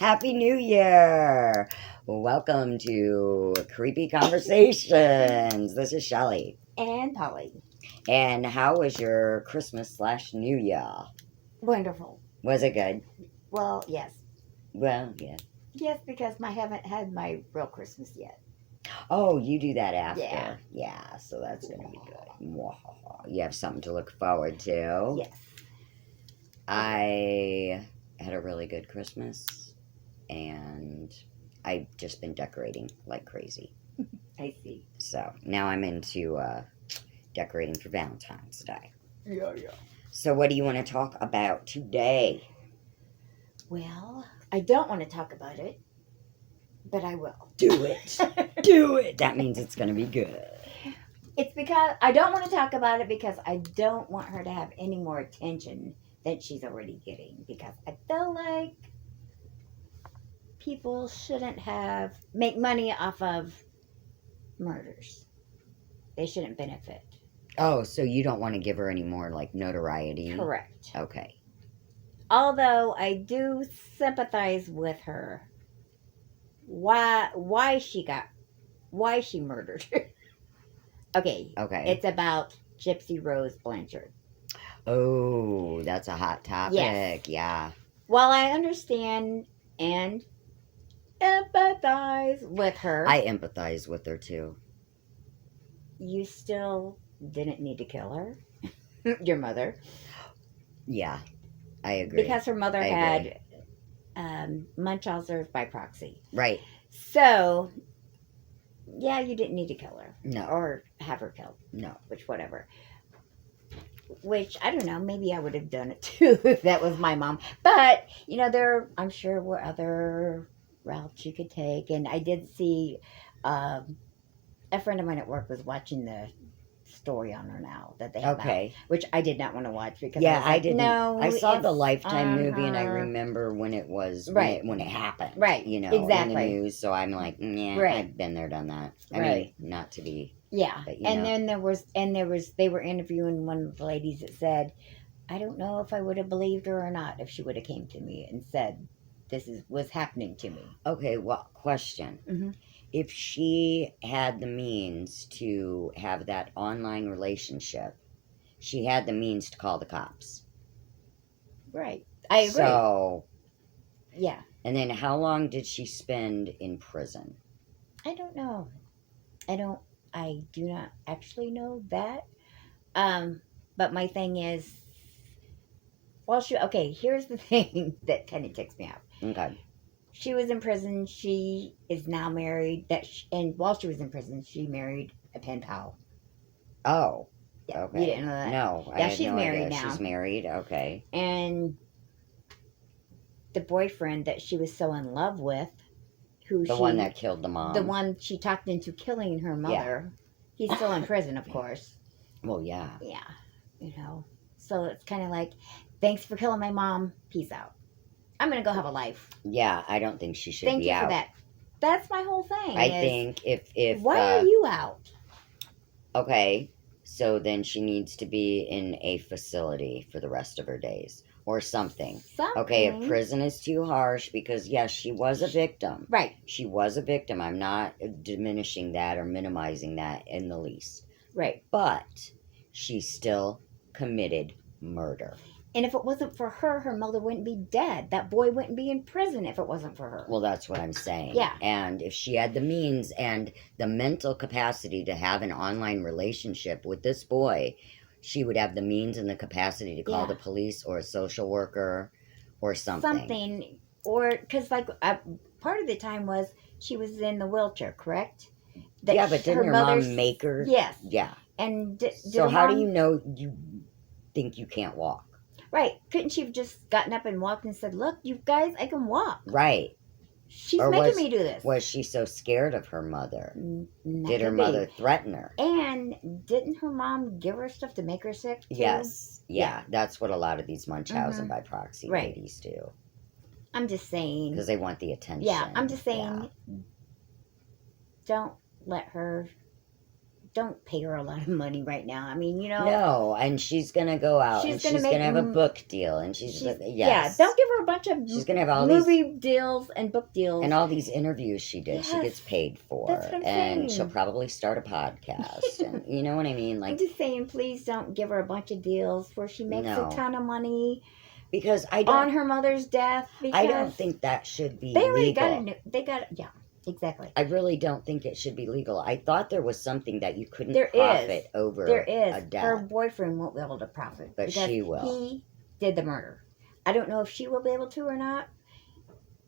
Happy New Year! Welcome to Creepy Conversations. This is Shelley. And Polly. And how was your Christmas/New Year? Wonderful. Was it good? Well, yes. Well, yeah. Yes, because I haven't had my real Christmas yet. Oh, you do that after. Yeah. Yeah, so that's going to be good. You have something to look forward to. Yes. I had a really good Christmas, and I've just been decorating like crazy. I see. So now I'm into decorating for Valentine's Day. Yeah. So what do you want to talk about today? Well, I don't want to talk about it, but I will. Do it. Do it. That means it's going to be good. It's because I don't want to talk about it because I don't want her to have any more attention than she's already getting, because I feel like people shouldn't make money off of murders. They shouldn't benefit. Oh, so you don't want to give her any more, like, notoriety? Correct. Okay. Although I do sympathize with her. Why she murdered her. Okay. It's about Gypsy Rose Blanchard. Oh, that's a hot topic. Yes. Yeah. Well, I understand and empathize with her. I empathize with her too. You still didn't need to kill her. Your mother. Yeah, I agree. Because her mother had Munchausen's by proxy. Right. So, yeah, you didn't need to kill her. No. Or have her killed. No. Whatever. Which, I don't know, maybe I would have done it too if that was my mom. But, I'm sure were other routes you could take. And I did see, a friend of mine at work was watching the story on her now that they have out, which I did not want to watch because I didn't. No, I saw the Lifetime movie and I remember when it was when it happened. Right. Exactly. In the news. So I'm like, yeah, right. I've been there, done that. I mean, not to be. Yeah. But, then they were interviewing one of the ladies that said, I don't know if I would have believed her or not if she would have came to me and said, was happening to me. Okay. Well, question. Mm-hmm. If she had the means to have that online relationship, she had the means to call the cops. Right. I agree. So, yeah. And then how long did she spend in prison? I don't know. I do not actually know that. But my thing is, here's the thing that kind of ticks me off. Okay. She was in prison. She is now married. And while she was in prison, she married a pen pal. Oh. Yeah, okay. You didn't know that? No. Yeah, she's married now. She's married. Okay. And the boyfriend that she was so in love with, the one that killed the mom. The one she talked into killing her mother. Yeah. He's still in prison, of course. Well, yeah. Yeah. So it's kind of like, thanks for killing my mom. Peace out. I'm going to go have a life. Yeah, I don't think she should Thank be you out. for that. That's my whole thing. I think if why are you out? Okay, so then she needs to be in a facility for the rest of her days. Or something. Okay, if prison is too harsh, because yes, she was a victim. Right. She was a victim. I'm not diminishing that or minimizing that in the least. Right. But she still committed murder. And if it wasn't for her, her mother wouldn't be dead. That boy wouldn't be in prison if it wasn't for her. Well, that's what I'm saying. Yeah. And if she had the means and the mental capacity to have an online relationship with this boy, she would have the means and the capacity to call the police or a social worker or something. Or, because part of the time was she was in the wheelchair, correct? But didn't her mom make her? Yes. Yeah. And so how do you know you think you can't walk? Right. Couldn't she have just gotten up and walked and said, look, you guys, I can walk. Right. She's making me do this. Was she so scared of her mother? Did her mother threaten her? And didn't her mom give her stuff to make her sick, too? Yes. Yeah. That's what a lot of these Munchausen by proxy ladies do. I'm just saying. Because they want the attention. Yeah. I'm just saying, don't let her don't pay her a lot of money right now. I mean, No, and she's gonna go out she's and gonna she's make gonna have a book deal, and she's yeah, yes, don't give her a bunch of she's gonna have all movie deals and book deals. and all these interviews she did. She Yes, gets paid for, that's what I'm and she'll saying. probably start a podcast, and you know what I mean, I'm like just saying, please don't give her a bunch of deals where she makes No. a ton of money because I on don't, her mother's death. Because I don't think that should be they already legal. got yeah, exactly. I really don't think it should be legal. I thought there was something that you couldn't There profit is. over There is. a death. Her boyfriend won't be able to profit, But because she will. He did the murder. I don't know if she will be able to or not,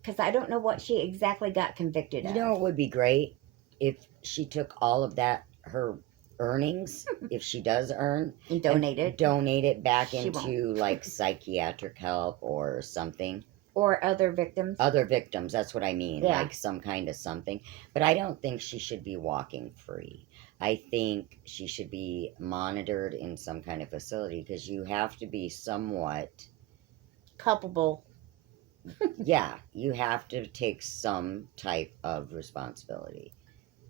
because I don't know what she exactly got convicted of. You know, it would be great if she took all of that, her earnings, if she does earn, And donated. donate it back She into like psychiatric help or something. Or other victims. Other victims, that's what I mean, Yeah. like some kind of something. But I don't think she should be walking free. I think she should be monitored in some kind of facility, because you have to be somewhat, Culpable. yeah, you have to take some type of responsibility.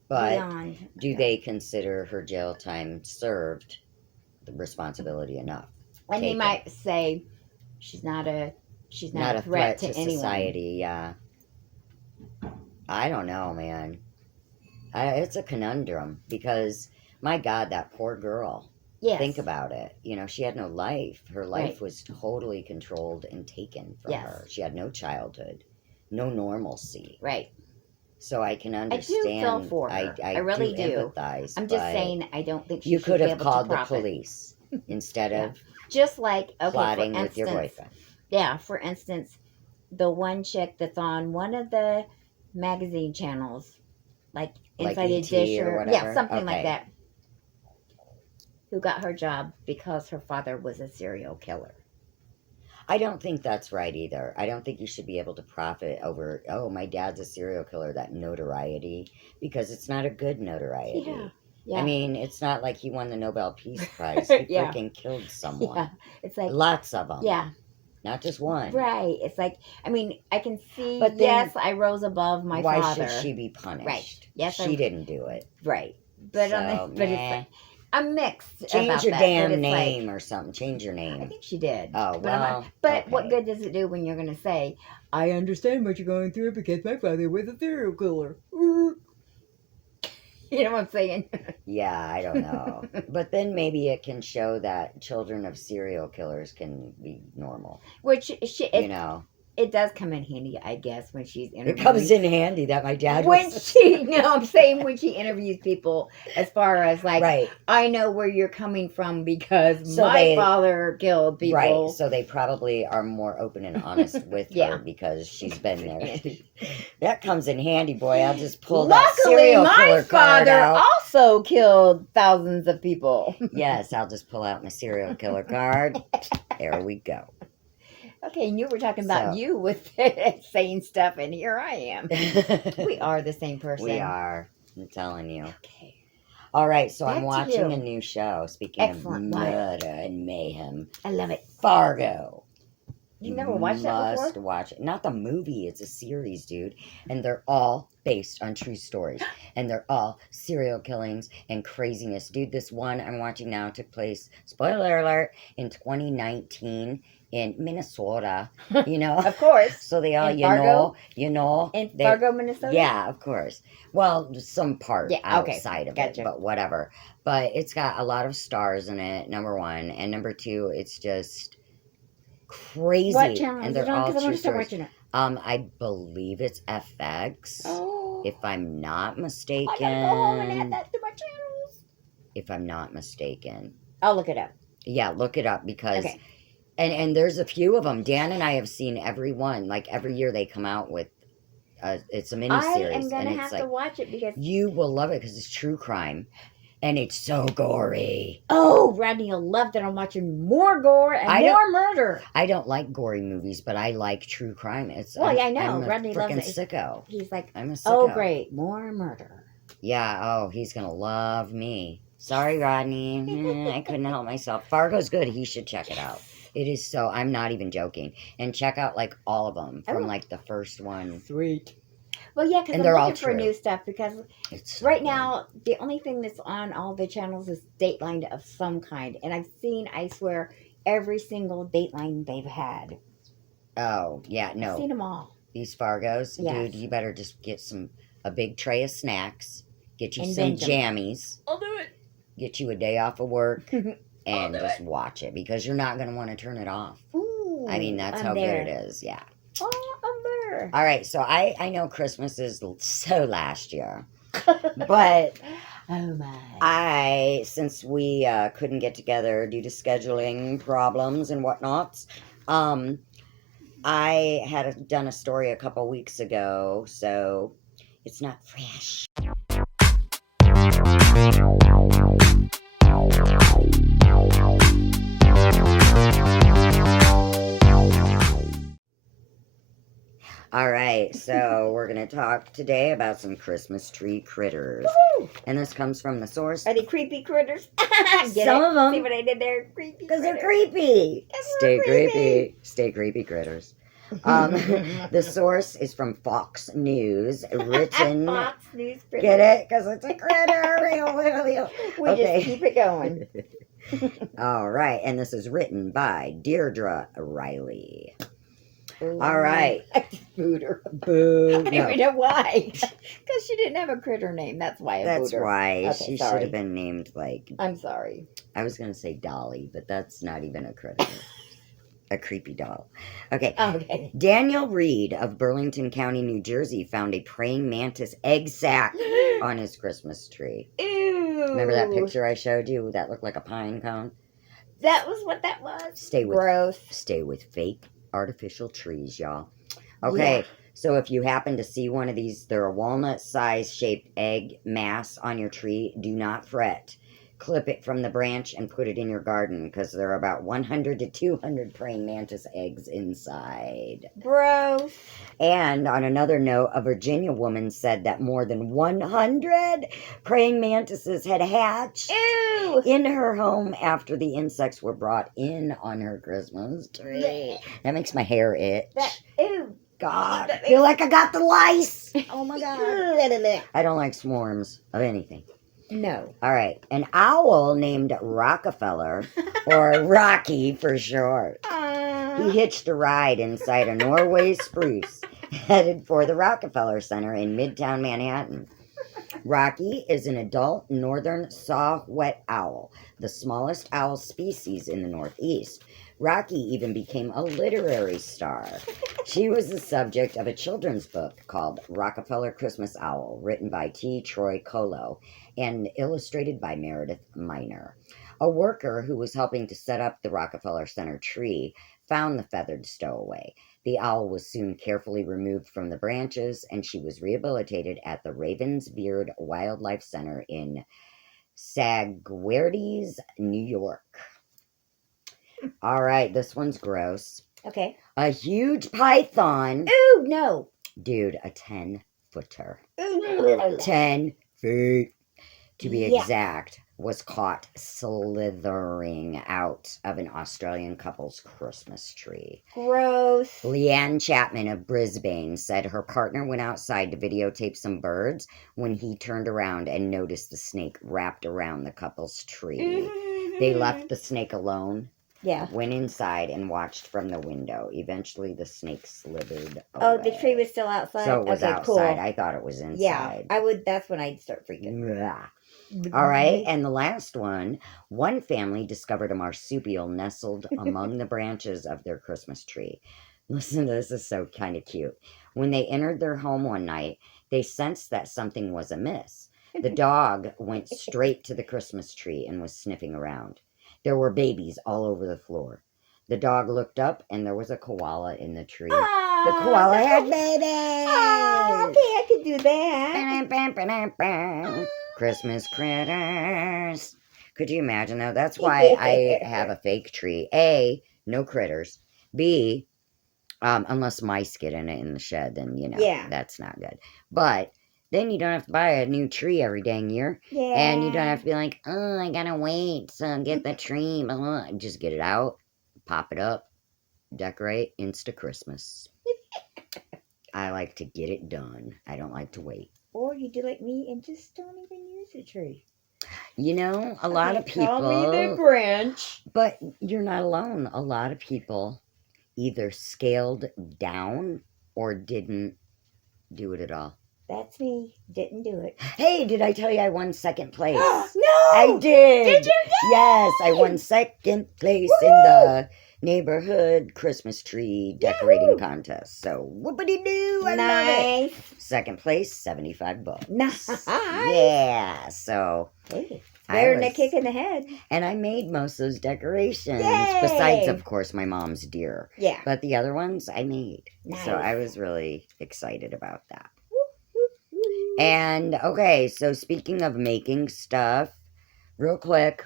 But Beyond. do they consider her jail time served the responsibility enough? And he taken? might say she's not a threat to anyone. society. Yeah, I don't know, man. It's a conundrum, because my God, that poor girl. Yes. Think about it. You know, she had no life. Her life Right. was totally controlled and taken from Yes. her. She had no childhood, no normalcy. Right. So I can I understand. do feel for her. I really do. Empathize. I'm just but saying, I don't think she you should could be have able called to the profit. police instead Yeah. of Just like, okay, plotting for with your instance, boyfriend. yeah, for instance, the one chick that's on one of the magazine channels, like Inside ET Edition, or yeah, whatever? something like Okay. that, who got her job because her father was a serial killer. I don't think that's right either. I don't think you should be able to profit over, oh, my dad's a serial killer, that notoriety, because it's not a good notoriety. Yeah. Yeah. I mean, it's not like he won the Nobel Peace Prize. He Yeah. freaking killed someone. Yeah. It's like, Lots of them. yeah. Not just one. Right. It's like, I mean, I can see, But then, yes, I rose above my why father. should she be punished? Right. Yes, she didn't do it. Right. But So, but it's like, I'm mixed change about your that, damn but it's name like, or something. Change your I name. think she did. Oh, But, well, but what okay. good does it do when you're going to say, I understand what you're going through because my father was a serial killer. You know what I'm saying? Yeah, I don't know. But then maybe it can show that children of serial killers can be normal. Which You know, it does come in handy, I guess, when she's interviewing. it comes in handy that my dad when was. I'm saying when she interviews people, as far as like, Right, I know where you're coming from because So my they- father killed people. right. So they probably are more open and honest with Yeah. her because she's been there. That comes in handy, boy. I'll just pull Luckily, that serial my killer card father out. also killed thousands of people. Yes, I'll just pull out my serial killer card. There we go. Okay, and you were talking about So- you with saying stuff, and here I am. We are the same person. We are. I'm telling you. Okay. All right, so Back I'm to watching you. a new show. Speaking Excellent. of What? murder and mayhem, I love it. Fargo. You never watched that Must before? watch it. Not the movie. It's a series, dude, and they're all based on true stories, and they're all serial killings and craziness, dude. This one I'm watching now took place. Spoiler alert! In 2019 in Minnesota. You know. Of course. So they all, In Fargo? In they- Fargo, Minnesota? Yeah, of course. Well, some part Yeah, okay. outside of Gotcha. it, but whatever. But it's got a lot of stars in it, number one. And number two, it's just crazy. What channel and is it they're on? all Because I true want to start stories. watching it. I believe it's FX. Oh. If I'm not mistaken. I gotta go home and add that to my channels. If I'm not mistaken. I'll look it up. Yeah, look it up because Okay. and there's a few of them. Dan and I have seen every one. Like every year they come out with it's a mini I series, am and gonna it's have like to watch it because you will love it because it's true crime, and it's so gory. Rodney will love that I'm watching more gore and I more murder. I don't like gory movies, but I like true crime. It's Well, I'm, yeah, I know. I'm a Rodney loves freaking it. sicko. He's like, I'm a sicko. oh great, more murder. Yeah. Oh, he's gonna love me. Sorry, Rodney. I couldn't help myself. Fargo's good. He should check it out. It is so. I'm not even joking. And check out like all of them from Oh. like the first one. Sweet. Well, yeah, because And I'm they're all looking for true. new stuff because It's so right good. now the only thing that's on all the channels is Dateline of some kind, and I've seen, I swear, every single Dateline they've had. Oh, yeah, I've no. seen them all. These Fargos, Yes. dude, you better just get a big tray of snacks, get you And some binge 'em. jammies, I'll do it. get you a day off of work, I'll and do just it. watch it because you're not going to want to turn it off. Ooh, I mean, that's I'm how there. good it is. Yeah. Oh, I'm there. All right, so I know Christmas is so last year, but Oh my. since we couldn't get together due to scheduling problems and whatnots, I had done a story a couple weeks ago, so it's not fresh. All right, so we're going to talk today about some Christmas tree critters. Woo! And this comes from the source. Are they creepy critters? Get Some it? of them. See what I did there? Creepy Because they're critters. creepy. Yes, Stay we're creepy. Stay creepy critters. The source is from Fox News, written. Fox News critters. Get it? Because it's a critter. We Okay. just keep it going. All right, and this is written by Deirdre Riley. Ooh, All right. I just booed her. Boo. I don't even know why. Because she didn't have a critter name. That's why I That's booed her. why Okay, she should sorry. have been named like, I'm sorry. I was going to say Dolly, but that's not even a critter. A creepy doll. Okay. Okay. Daniel Reed of Burlington County, New Jersey found a praying mantis egg sac on his Christmas tree. Ew. Remember that picture I showed you that looked like a pine cone? That was what that was. Stay Gross. with fake artificial trees, y'all. Okay. Yeah. So if you happen to see one of these, they're a walnut size shaped egg mass on your tree, do not fret. Clip it from the branch and put it in your garden because there are about 100 to 200 praying mantis eggs inside. Gross. And on another note, a Virginia woman said that more than 100 praying mantises had hatched Ew. in her home after the insects were brought in on her Christmas tree. That makes my hair itch. Ew. God, I feel like I got the lice. Oh my God. I don't like swarms of anything. No. All right. An owl named Rockefeller, or Rocky for short. He hitched a ride inside a Norway spruce, headed for the Rockefeller Center in Midtown Manhattan. Rocky is an adult northern saw-whet owl, the smallest owl species in the Northeast. Rocky even became a literary star. She was the subject of a children's book called Rockefeller Christmas Owl, written by T. Troy Colo and illustrated by Meredith Miner. A worker who was helping to set up the Rockefeller Center tree found the feathered stowaway. The owl was soon carefully removed from the branches, and she was rehabilitated at the Raven's Beard Wildlife Center in Saguardies, New York. All right, this one's gross. Okay. A huge python. Ooh, no. Dude, a 10-footer. Ooh. 10 feet, to be Yeah. exact, was caught slithering out of an Australian couple's Christmas tree. Gross. Leanne Chapman of Brisbane said her partner went outside to videotape some birds when he turned around and noticed the snake wrapped around the couple's tree. They left the snake alone, Yeah. went inside, and watched from the window. Eventually, the snake slithered away. Oh, the tree was still outside? So it was okay, outside. Cool. I thought it was inside. Yeah, I would. That's when I'd start freaking. Blah. All right, and the last one family discovered a marsupial nestled among the branches of their Christmas tree. Listen to this, is so kind of cute. When they entered their home one night, they sensed that something was amiss. The dog went straight to the Christmas tree and was sniffing around. There were babies all over the floor. The dog looked up, and there was a koala in the tree. Aww, The koala had babies. Oh, okay, I could do that. Christmas critters. Could you imagine though? That's why I have a fake tree. A, no critters. B, unless mice get in it in the shed, then Yeah. that's not good. But then you don't have to buy a new tree every dang year. Yeah. And you don't have to be like, oh, I gotta wait to get the tree. Blah, blah. Just get it out, pop it up, decorate, Insta Christmas. I like to get it done. I don't like to wait. Or you do like me and just don't even use a tree. You know, a lot of people. Call me the Grinch. But you're not alone. A lot of people either scaled down or didn't do it at all. That's me. Didn't do it. Hey, did I tell you I won second place? No! I did. Did you? Yes, I won second place in the neighborhood Christmas tree decorating contest. So, whoopity doo, I love it. Second place, $75. Nice. Yeah, so Hey, better than a kick in the head. And I made most of those decorations. Yay! Besides, of course, my mom's deer. Yeah. But the other ones I made. Nice. So I was really excited about that. And okay, so speaking of making stuff, real quick,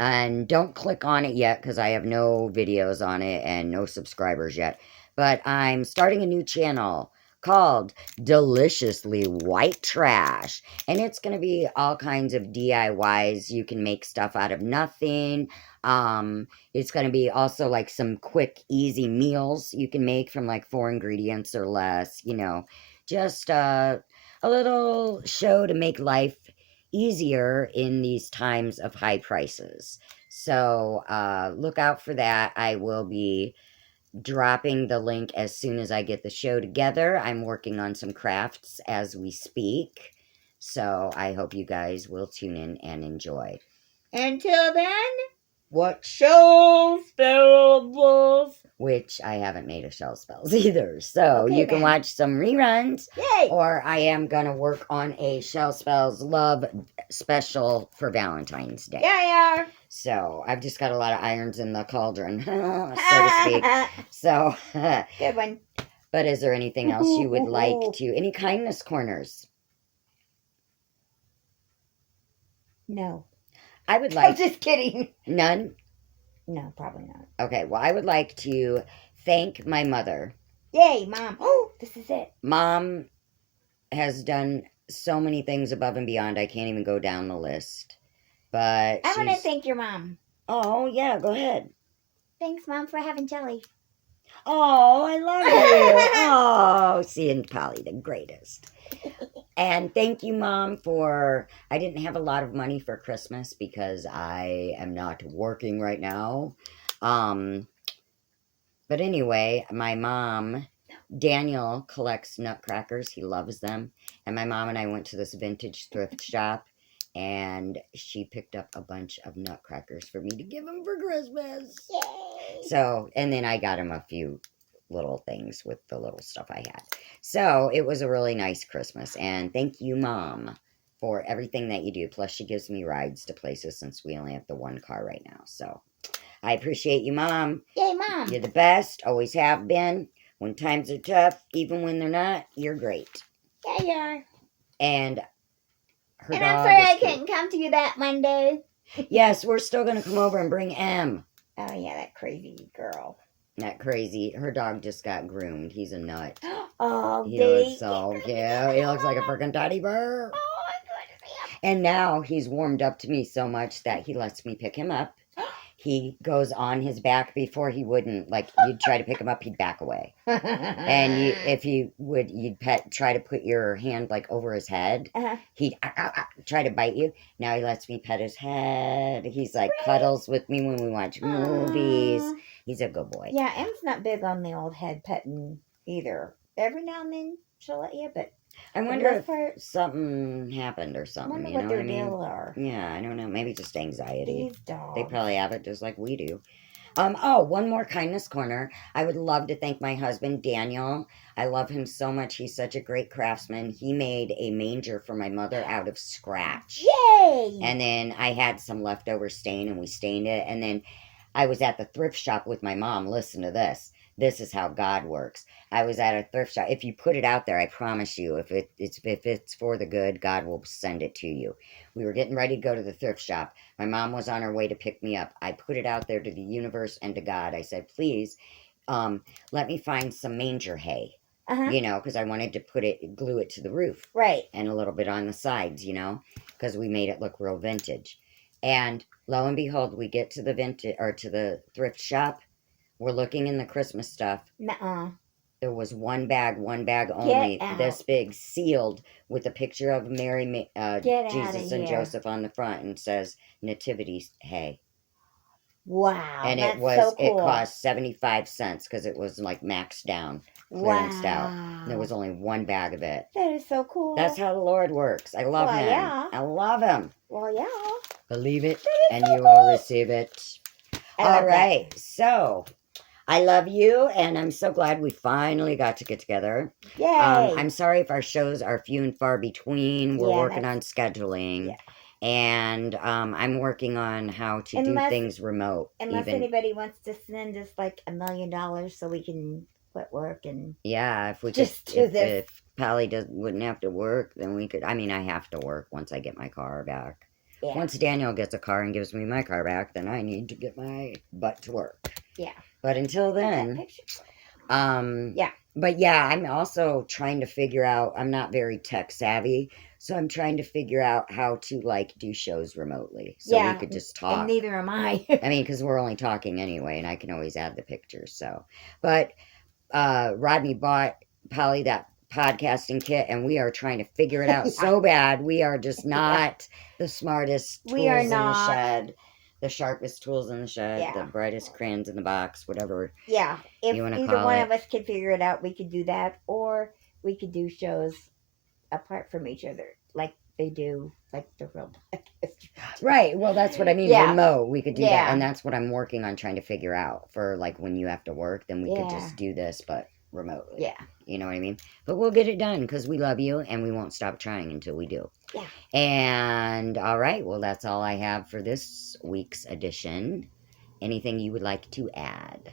and don't click on it yet because I have no videos on it and no subscribers yet. But I'm starting a new channel called Deliciously White Trash. And it's going to be all kinds of DIYs. You can make stuff out of nothing. It's going to be also like some quick, easy meals you can make from like 4 ingredients or less. You know, just a little show to make life easier in these times of high prices. So look out for that. I will be dropping the link as soon as I get the show together. I'm working on some crafts as we speak. So I hope you guys will tune in and enjoy. Until then, what show spells? Which I haven't made a shell spells either. So Okay, you can then watch some reruns. Yay! Or I am going to work on a shell spells love special for Valentine's Day. Yeah. So I've just got a lot of irons in the cauldron, so to speak. So, good one. But is there anything else you would like to? Any kindness corners? No. I would like. I'm just kidding. None? No, probably not. Okay, well, I would like to thank my mother. Yay, Mom. Oh, this is it. Mom has done so many things above and beyond. I can't even go down the list. But I want to thank your mom. Oh, yeah, go ahead. Thanks, Mom, for having Shelley. Oh, I love you. Oh, seeing Polly, the greatest. And thank you, Mom, for... I didn't have a lot of money for Christmas because I am not working right now. But anyway, my mom, Daniel, collects nutcrackers. He loves them. And my mom and I went to this vintage thrift shop. And she picked up a bunch of nutcrackers for me to give him for Christmas. Yay! So, and then I got him a few little things with the little stuff I had. So, it was a really nice Christmas. And thank you, Mom, for everything that you do. Plus, she gives me rides to places since we only have the one car right now. So, I appreciate you, Mom. Yay, Mom. You're the best. Always have been. When times are tough, even when they're not, you're great. Yeah, you are. And... And I'm sorry I couldn't come to you that Monday. Yes, we're still going to come over and bring M. Oh, yeah, that crazy girl. Not crazy. Her dog just got groomed. He's a nut. Oh, He looks so cute. He looks like a freaking teddy bear. Oh, I'm going to see him. And now he's warmed up to me so much that he lets me pick him up. He goes on his back. Before he wouldn't. Like, you'd try to pick him up, he'd back away. And if you would, you'd try to put your hand, like, over his head. He'd try to bite you. Now he lets me pet his head. He's, like, cuddles with me when we watch movies. He's a good boy. Yeah, Em's not big on the old head petting either. Every now and then she'll let you, but I wonder if something happened or something. You know what I mean? Are. Yeah, I don't know. Maybe just anxiety. These dogs. They probably have it just like we do. Oh, one more kindness corner. I would love to thank my husband, Daniel. I love him so much. He's such a great craftsman. He made a manger for my mother out of scratch. Yay! And then I had some leftover stain and we stained it. And then I was at the thrift shop with my mom. Listen to this. This is how God works. I was at a thrift shop. If you put it out there, I promise you, if it's for the good, God will send it to you. We were getting ready to go to the thrift shop. My mom was on her way to pick me up. I put it out there to the universe and to God. I said, please, let me find some manger hay. You know, because I wanted to glue it to the roof. Right. And a little bit on the sides, you know, because we made it look real vintage. And lo and behold, we get to the to the thrift shop. We're looking in the Christmas stuff. Nuh-uh. There was one bag only, out. this big, sealed with a picture of Mary, Get Jesus outta and here. Joseph on the front, and says Nativity Hay. Wow, And that's it was so cool. it cost 75 cents because it was like maxed down, clearanced out. And there Wow. was only one bag of it. That is so cool. That's how the Lord works. I love Well, him. yeah. I love him. Well, yeah. Believe it, That is and so you will cool. receive it. I All love that. right. So I love you, and I'm so glad we finally got to get together. Yay. I'm sorry if our shows are few and far between. We're Yeah, working on scheduling. yeah. And I'm working on how to do things remote. Unless anybody wants to send us like $1 million so we can quit work and yeah, if we just could, do this. if Pally wouldn't have to work, then we could. I mean, I have to work once I get my car back. Yeah. Once Daniel gets a car and gives me my car back, then I need to get my butt to work. Yeah. But until then, yeah. But yeah, I'm also trying to figure out. I'm not very tech savvy, so I'm trying to figure out how to like do shows remotely, so we could just talk. And neither am I. I mean, because we're only talking anyway, and I can always add the pictures. So, but Rodney bought Polly that podcasting kit, and we are trying to figure it out so bad. We are just not the smartest tools We are in the not. shed, the sharpest tools in the shed, Yeah. the brightest crayons in the box, whatever. Yeah. If you wanna either call one it. of us could figure it out, we could do that, or we could do shows apart from each other, like they do, like the real podcast. Right. Well, that's what I mean. Yeah. Remote, we could do that, Yeah. and that's what I'm working on trying to figure out for like when you have to work, then we could Yeah. just do this, but remotely. Yeah. You know what I mean? But we'll get it done because we love you and we won't stop trying until we do. Yeah. And all right, well, that's all I have for this week's edition. Anything you would like to add?